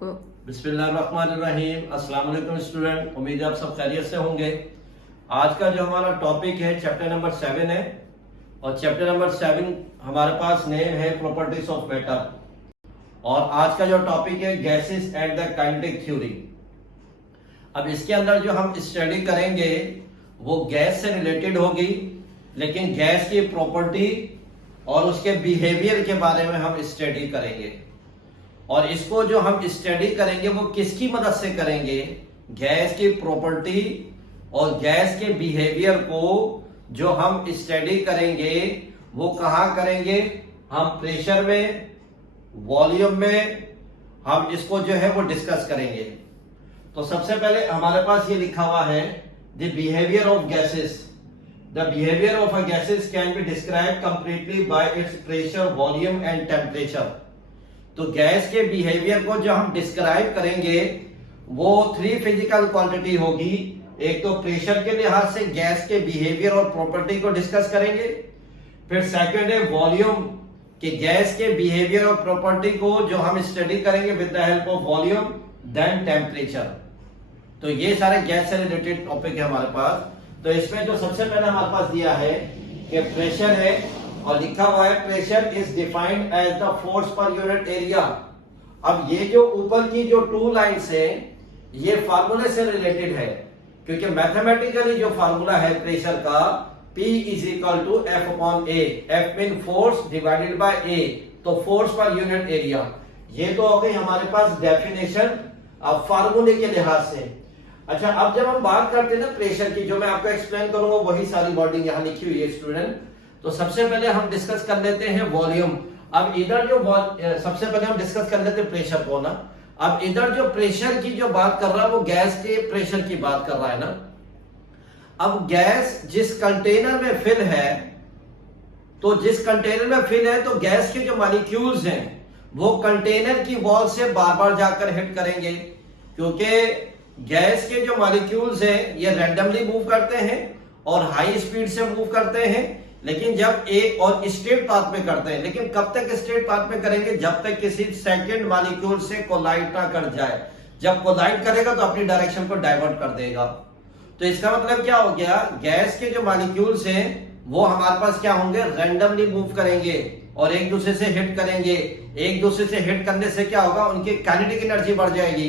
को। बिस्मिल्लाहिर्रहमानिर्रहीम। अस्सलाम वालेकुम स्टूडेंट, उम्मीद है आप सब खैरियत से होंगे। आज का जो हमारा टॉपिक है चैप्टर नंबर 7 है और चैप्टर नंबर 7 हमारे पास नेम है प्रॉपर्टीज ऑफ मैटर और आज का जो टॉपिक है gases and the kinetic theory. अब इसके अंदर जो हम स्टडी करेंगे वो गैस से रिलेटेड होगी, लेकिन गैस की प्रॉपर्टी और उसके बिहेवियर के बारे में हम स्टडी करेंगे। और इसको जो हम स्टडी करेंगे वो किसकी मदद से करेंगे? गैस की प्रॉपर्टी और गैस के बिहेवियर को जो हम स्टडी करेंगे वो कहाँ करेंगे? हम प्रेशर में, वॉल्यूम में हम इसको जो है वो डिस्कस करेंगे। तो सबसे पहले हमारे पास ये लिखा हुआ है the behaviour of gases. The behaviour of a gases can be describe completely by it's pressure, volume and temperature. तो गैस के बिहेवियर को जो हम डिस्क्राइब करेंगे वो 3 फिजिकल क्वांटिटी होगी। एक तो प्रेशर के लिहाज से गैस के बिहेवियर और प्रॉपर्टी को डिस्कस करेंगे, फिर सेकंड है वॉल्यूम कि गैस के बिहेवियर और प्रॉपर्टी को जो हम स्टडी करेंगे with the help of volume, then temperature. तो ये सारे गैस से रिलेटेड टॉपिक है हमारे पास। तो इसमें जो सबसे पहले हमारे पास दिया है कि प्रेशर है और लिखा हुआ है pressure is defined as the force per unit area. अब ये जो ऊपर की जो 2 लाइन्स है ये फार्मूले से रिलेटेड है, क्योंकि मैथमेटिकली जो फार्मूला है प्रेशर का P is equal to F upon A। F mean force divided by A, तो फोर्स पर यूनिट एरिया। ये तो हो गई हमारे पास डेफिनेशन अब फार्मूले के लिहाज से। अच्छा, अब जब हम बात करते हैं ना प्रेशर की, जो मैं आपको एक्सप्लेन करूंगा वही सारी वर्डिंग यहाँ लिखी हुई है स्टूडेंट। तो सबसे पहले हम डिस्कस कर लेते हैं वॉल्यूम। अब इधर जो सबसे पहले हम डिस्कस कर लेते हैं प्रेशर को ना। अब इधर जो प्रेशर की जो बात कर रहा है वो गैस के प्रेशर की बात कर रहा है ना। अब गैस जिस कंटेनर में फिल है, तो जिस कंटेनर में फिल है तो गैस के जो मॉलिक्यूल्स हैं वो कंटेनर की वॉल से बार बार जाकर हिट करेंगे, क्योंकि गैस के जो मॉलिक्यूल्स हैं ये रैंडमली मूव करते हैं और हाई स्पीड से मूव करते हैं, लेकिन जब एक और स्ट्रेट पाथ में करते हैं। लेकिन कब तक स्ट्रेट पाथ में करेंगे? जब तक किसी सेकंड मॉलिक्यूल से कोलाइड ना कर जाए। जब कोलाइड करेगा तो अपनी डायरेक्शन को डाइवर्ट कर देगा। तो इसका मतलब क्या हो गया? गैस के जो मॉलिक्यूल्स हैं वो हमारे पास क्या होंगे? रैंडमली मूव करेंगे और एक दूसरे से हिट करेंगे। एक दूसरे से हिट करने से क्या होगा? उनकी काइनेटिक एनर्जी बढ़ जाएगी।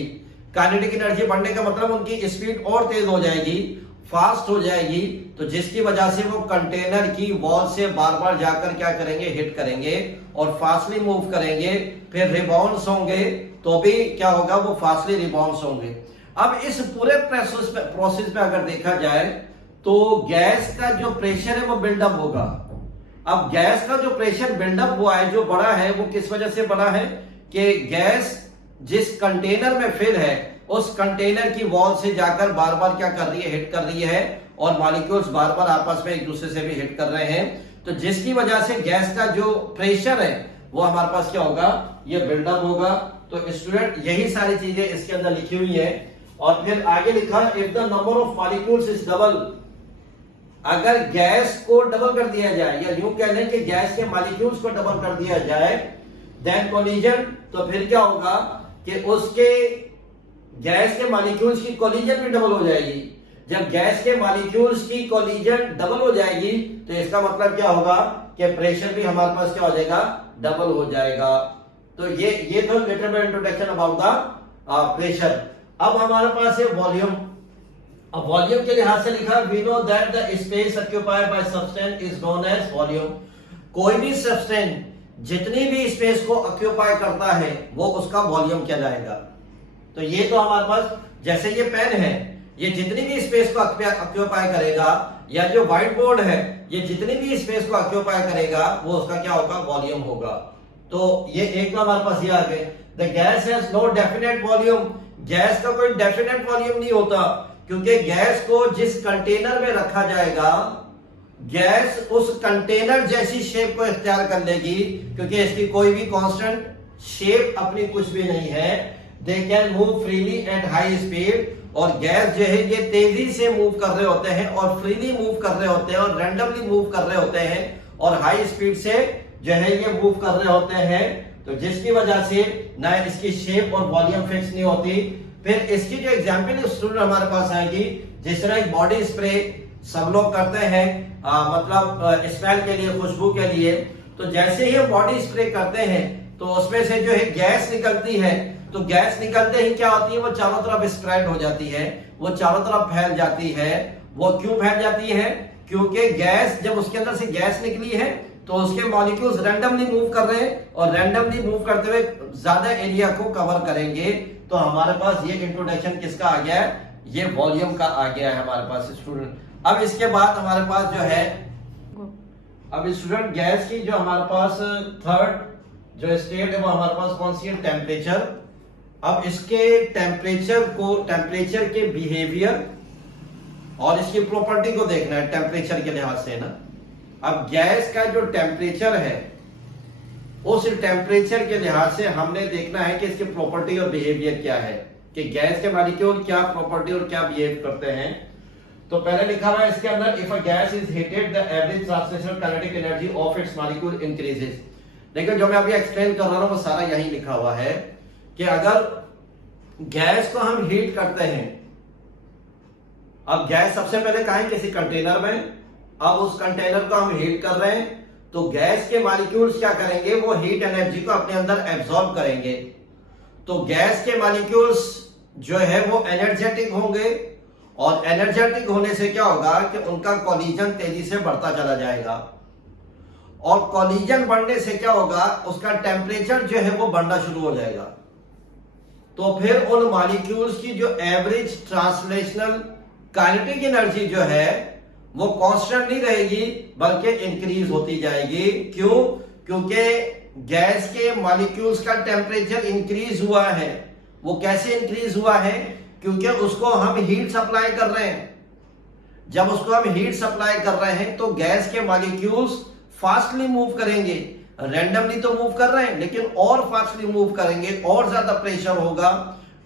काइनेटिक एनर्जी बढ़ने का मतलब उनकी स्पीड और तेज हो जाएगी, फास्ट हो जाएगी। तो जिसकी वजह से वो कंटेनर की वॉल से बार बार जाकर क्या करेंगे? हिट करेंगे और फास्टली मूव करेंगे। फिर रिबाउंड्स होंगे तो भी क्या होगा? वो फास्टली रिबाउंड्स होंगे। अब इस पूरे प्रोसेस में अगर देखा जाए तो गैस का जो प्रेशर है वो बिल्डअप होगा। अब गैस का जो प्रेशर बिल्डअप हुआ है, जो बड़ा है, वो किस वजह से बड़ा है? कि गैस जिस कंटेनर में फिल है उस कंटेनर की वॉल से जाकर बार बार क्या कर रही है? हिट कर रही है और मॉलिक्यूल्स बार बार आपस में एक दूसरे से भी हिट कर रहे हैं। तो जिसकी वजह से गैस का जो प्रेशर है वो हमारे पास क्या होगा? ये बिल्डअप होगा। तो स्टूडेंट यही सारी चीजें इसके अंदर लिखी हुई है। और फिर आगे लिखा if the number of molecules is double. अगर गैस को डबल कर दिया जाए, या यूं कह लें कि गैस के मॉलिक्यूल्स को डबल कर दिया जाए, देन कोलिजन, तो फिर क्या होगा कि उसके गैस के मॉलिक्यूल्स की कोलिजन भी डबल हो जाएगी। जब गैस के मॉलिक्यूल्स की कोलिजन डबल हो जाएगी तो इसका मतलब क्या होगा? कि प्रेशर भी हमारे पास क्या हो जाएगा? डबल हो जाएगा। तो ये तो little bit introduction about the pressure. अब हमारे पास है वॉल्यूम। अब वॉल्यूम के लिहाज से लिखा we know that the space occupied by substance is known as volume. कोई भी सब्सटेंस जितनी भी स्पेस को ऑक्यूपाई करता है वो उसका वॉल्यूम कहलाएगा। तो ये तो हमारे पास, जैसे ये पेन है, ये जितनी भी स्पेस को ऑक्यूपाई करेगा, या जो व्हाइट बोर्ड है ये जितनी भी स्पेस को ऑक्यूपाई करेगा वो उसका क्या होगा? वॉल्यूम होगा। तो ये एक तो हमारे पास ये आ गए the gas has no definite volume. Gas का कोई डेफिनेट वॉल्यूम नहीं होता, क्योंकि गैस को जिस कंटेनर में रखा जाएगा गैस उस कंटेनर जैसी शेप को इख्तियार कर लेगी, क्योंकि इसकी कोई भी कांस्टेंट शेप अपनी कुछ भी नहीं है। They can move freely at high speed. और गैस जो है ये तेजी से मूव कर रहे होते हैं और फ्रीली मूव कर रहे होते हैं और रैंडमली मूव कर रहे होते हैं और हाई स्पीड से जो है ये मूव कर रहे होते हैं। तो जिसकी वजह से ना इसकी शेप और वॉल्यूम फिक्स नहीं होती। फिर इसकी जो एग्जाम्पल स्टूडेंट हमारे पास आएगी, जिस तरह एक बॉडी स्प्रे सब लोग करते हैं मतलब स्मेल के लिए, खुशबू के लिए। तो जैसे ही बॉडी स्प्रे करते हैं तो उसमें से जो है गैस निकलती है, तो गैस निकलते ही क्या होती है, वो चारों तरफ स्प्रेड हो जाती है, वो चारों तरफ फैल जाती है। वो क्यों फैल जाती है? क्योंकि गैस, जब उसके अंदर से गैस निकली है तो उसके मॉलिक्यूल्स रैंडमली मूव कर रहे हैं, और रैंडमली मूव करते हुए ज्यादा एरिया को कवर करेंगे। तो हमारे पास ये इंट्रोडक्शन किसका आ गया है? ये वॉल्यूम का आ गया है हमारे पास स्टूडेंट। अब इसके बाद हमारे पास जो है, अब स्टूडेंट गैस की जो हमारे पास थर्ड जो स्टेट है वो हमारे पास कौन सी है? टेम्परेचर। अब इसके टेम्परेचर के बिहेवियर और इसकी प्रॉपर्टी को देखना है टेम्परेचर के लिहाज से ना। अब गैस का जो टेम्परेचर है, उस टेम्परेचर के लिहाज से हमने देखना है कि इसकी प्रॉपर्टी और बिहेवियर क्या है, कि गैस के मॉलिक्यूल क्या प्रॉपर्टी और क्या बिहेव करते हैं। तो पहले लिखा हुआ है इसके अंदर, if a gas is heated the average translational kinetic energy of its molecule increases. लेकिन जो मैं अभी एक्सप्लेन कर रहा हूं वो सारा यही लिखा हुआ है कि अगर गैस को हम हीट करते हैं, अब गैस सबसे पहले कहा है किसी कंटेनर में, अब उस कंटेनर को हम हीट कर रहे हैं, तो गैस के मॉलिक्यूल्स क्या करेंगे? वो हीट एनर्जी को अपने अंदर एब्सॉर्ब करेंगे। तो गैस के मॉलिक्यूल्स जो है वो एनर्जेटिक होंगे, और एनर्जेटिक होने से क्या होगा कि उनका कोलिजन तेजी से बढ़ता चला जाएगा, और कोलिजन बढ़ने से क्या होगा? उसका टेम्परेचर जो है वो बढ़ना शुरू हो जाएगा। तो फिर उन मॉलिक्यूल्स की जो एवरेज ट्रांसलेशनल काइनेटिक एनर्जी जो है वो कांस्टेंट नहीं रहेगी, बल्कि इंक्रीज होती जाएगी। क्यों? क्योंकि गैस के मॉलिक्यूल्स का टेम्परेचर इंक्रीज हुआ है। वो कैसे इंक्रीज हुआ है? क्योंकि उसको हम हीट सप्लाई कर रहे हैं। जब उसको हम हीट सप्लाई कर रहे हैं तो गैस के मॉलिक्यूल्स फास्टली मूव करेंगे, रैंडमली तो मूव कर रहे हैं लेकिन और फास्टली मूव करेंगे, और ज्यादा प्रेशर होगा।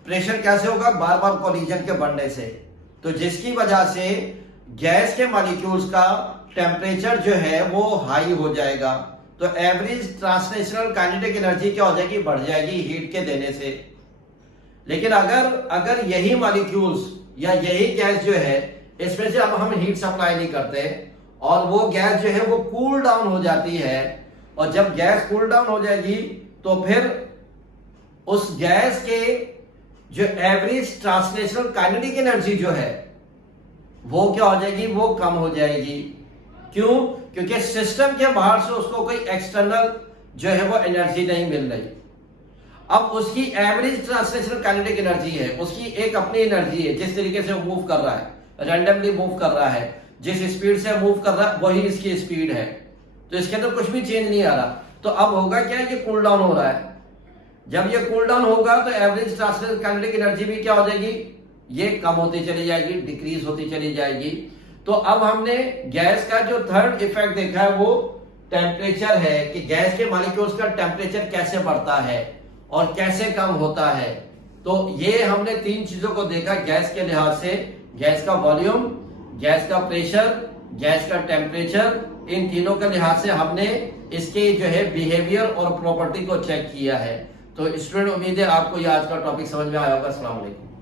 प्रेशर कैसे होगा? बार बार कोलिजन के बढ़ने से। तो जिसकी वजह से गैस के मॉलिक्यूल्स का टेम्परेचर जो है वो हाई हो जाएगा। तो एवरेज ट्रांसलेशनल काइनेटिक एनर्जी क्या हो जाएगी? बढ़ जाएगी हीट के देने से। लेकिन अगर यही मॉलिक्यूल्स या यही गैस जो है, इसमें से अब हम हीट सप्लाई नहीं करते और वो गैस जो है वो कूल डाउन हो जाती है, और जब गैस कूल डाउन हो जाएगी तो फिर उस गैस के जो एवरेज ट्रांसलेशनल काइनेटिक एनर्जी जो है वो क्या हो जाएगी? वो कम हो जाएगी। क्यों? क्योंकि सिस्टम के बाहर से उसको कोई एक्सटर्नल जो है वो एनर्जी नहीं मिल रही। अब उसकी एवरेज ट्रांसलेशनल काइनेटिक एनर्जी है, उसकी एक अपनी एनर्जी है, जिस तरीके से मूव कर रहा है, रैंडमली मूव कर रहा है, जिस स्पीड से मूव कर रहा है वही इसकी स्पीड है। तो इसके अंदर कुछ भी चेंज नहीं आ रहा। तो अब होगा क्या? ये कूल डाउन हो रहा है। जब ये कूल डाउन होगा तो एवरेज ट्रांसलेशनल काइनेटिक एनर्जी भी क्या हो जाएगी? ये कम होती चली जाएगी, डिक्रीज होती चली जाएगी। तो अब हमने गैस का जो थर्ड इफेक्ट देखा है वो टेम्परेचर है, कि गैस के मॉलिक्यूल्स का टेम्परेचर कैसे बढ़ता है और कैसे कम होता है। तो ये हमने तीन चीजों को देखा गैस के लिहाज से, गैस का वॉल्यूम, गैस का प्रेशर, गैस का टेम्परेचर। इन तीनों के लिहाज से हमने इसके जो है बिहेवियर और प्रॉपर्टी को चेक किया है। तो स्टूडेंट, उम्मीद है आपको ये आज का टॉपिक समझ में आया होगा। अस्सलाम वालेकुम।